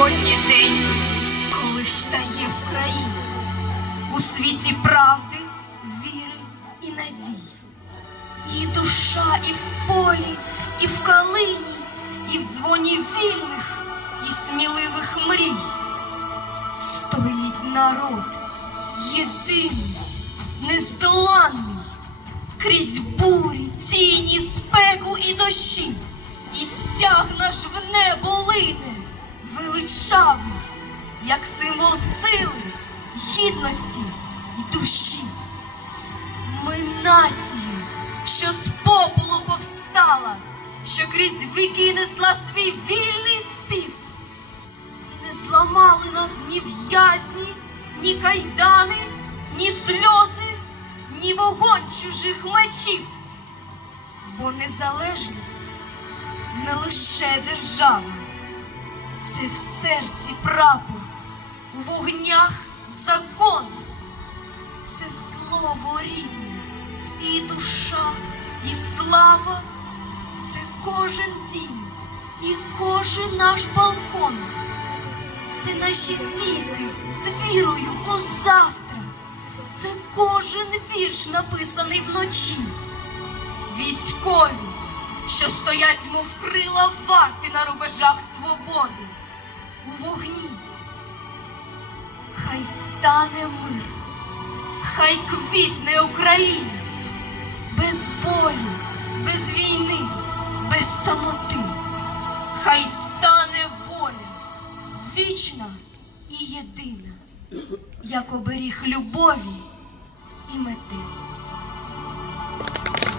Сьогодні день, коли встає в країна у світі правди, віри і надії. І душа і в полі, і в калині, і в дзвоні вільних, і сміливих мрій. Стоїть народ єдиний, нездоланний, крізь бурі, тіні, спеку і дощі, і стяг наш в небо величавий, як символ сили, гідності і душі. Ми нація, що з попелу повстала, що крізь віки несла свій вільний спів. І не зламали нас ні в'язні, ні кайдани, ні сльози, ні вогонь чужих мечів. Бо незалежність не лише держава, це в серці прапор, у вогнях закон. Це слово рідне, і душа, і слава, це кожен дім і кожен наш балкон. Це наші діти з вірою у завтра. Це кожен вірш, написаний вночі. Військові, що стоять, мов крила варти на рубежах свободи. У вогні. Хай стане мир, хай квітне Україна, без болю, без війни, без самоти. Хай стане воля, вічна і єдина, як оберіг любові і мети.